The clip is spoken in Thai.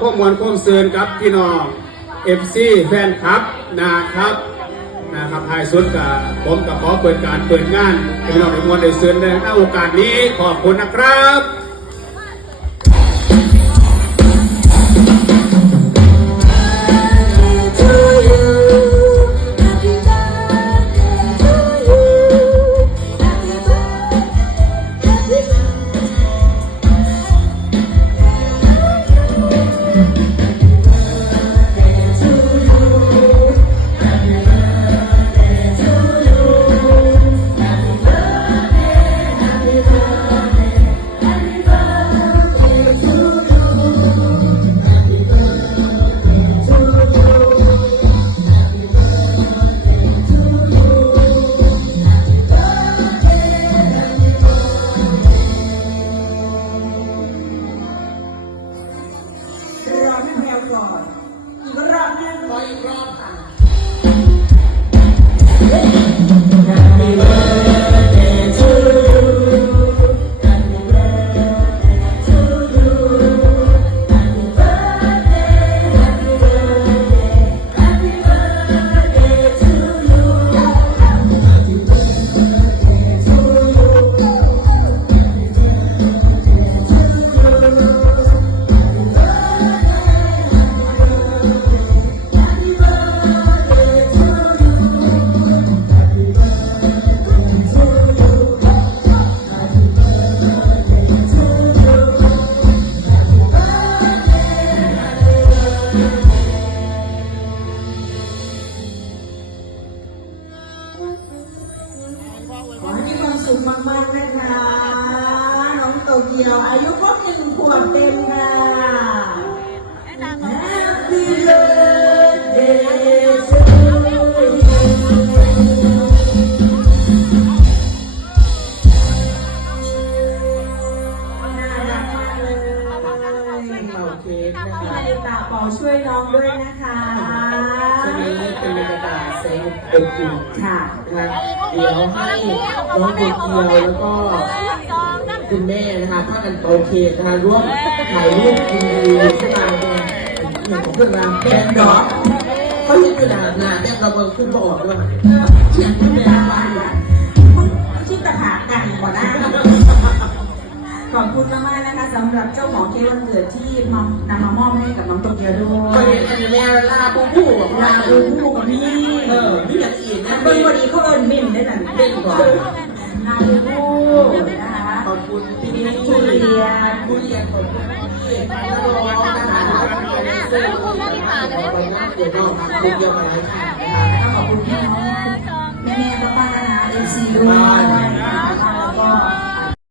ข้อมูลข้อมเสือนครับพี่น้องเอฟซีแฟนคลับนะครับนะครับท้ายสุดกับผมกับขอเปิดการเปิดงานให้พี่น้องทุกคนได้เสือนในโอกาสนี้ขอบคุณนะครับ ออีกรอบค่ะ ขอให้มีความสุขมากๆนะคะน้องโตเกียวอายุครบ น้องด้วยนะคะช่วงนี้เป็นบรรยากาศแสงอบอุ่นค่ะนะคะเดี๋ยวให้น้องโตเกียวแล้วก็คุณแม่นะคะพากันโอเคนะคะร่วมถ่ายรูปคุณดูขึ้นมาเนี่ยหนึ่งของเครื่องรางแกนดอกเขาเห็นอยู่นานนาแต่เราเบิ่งขึ้นมาออกด้วยเขียนขึ้นใน อบคุณมากๆนะคะสำหรับเจ้าของเค้กวันเกิดที่มานำมามอบให้กับน้องโตเกียวด้วก็ยเห็นอันนี้แม่ลาบูบูบอกลาลาอูบูคู่กับพี่เออมีอย่างอื่นนะเบิ้งวันนี้เขาเอิญมิ่มได้แต่เด่นกว่าลาอูคู่นะคะขอบคุณพี่ทุเรียนทุเรียนขอบคุณพี่นักร้องนะคะแล้วก็เป็นเสื้อขอบคุณที่ผ่านเลยนะคะเดี๋ยวน้องมาคุยเยอะมาเลยค่ะแล้วก็ขอบคุณพี่น้องแม่ๆป้าๆนานาเอซีด้วย